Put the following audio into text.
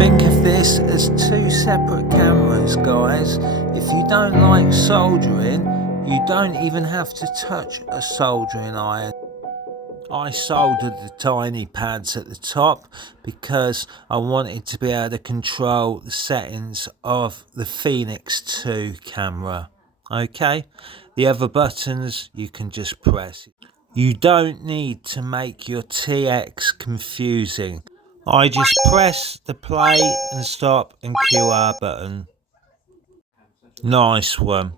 Think of this as two separate cameras, guys. If you don't like soldering, you don't even have to touch a soldering iron. I soldered the tiny pads at the top because I wanted to be able to control the settings of the Phoenix 2 camera. Okay, the other buttons you can just press. You don't need to make your TX confusing. I just press the play and stop and QR button. Nice one.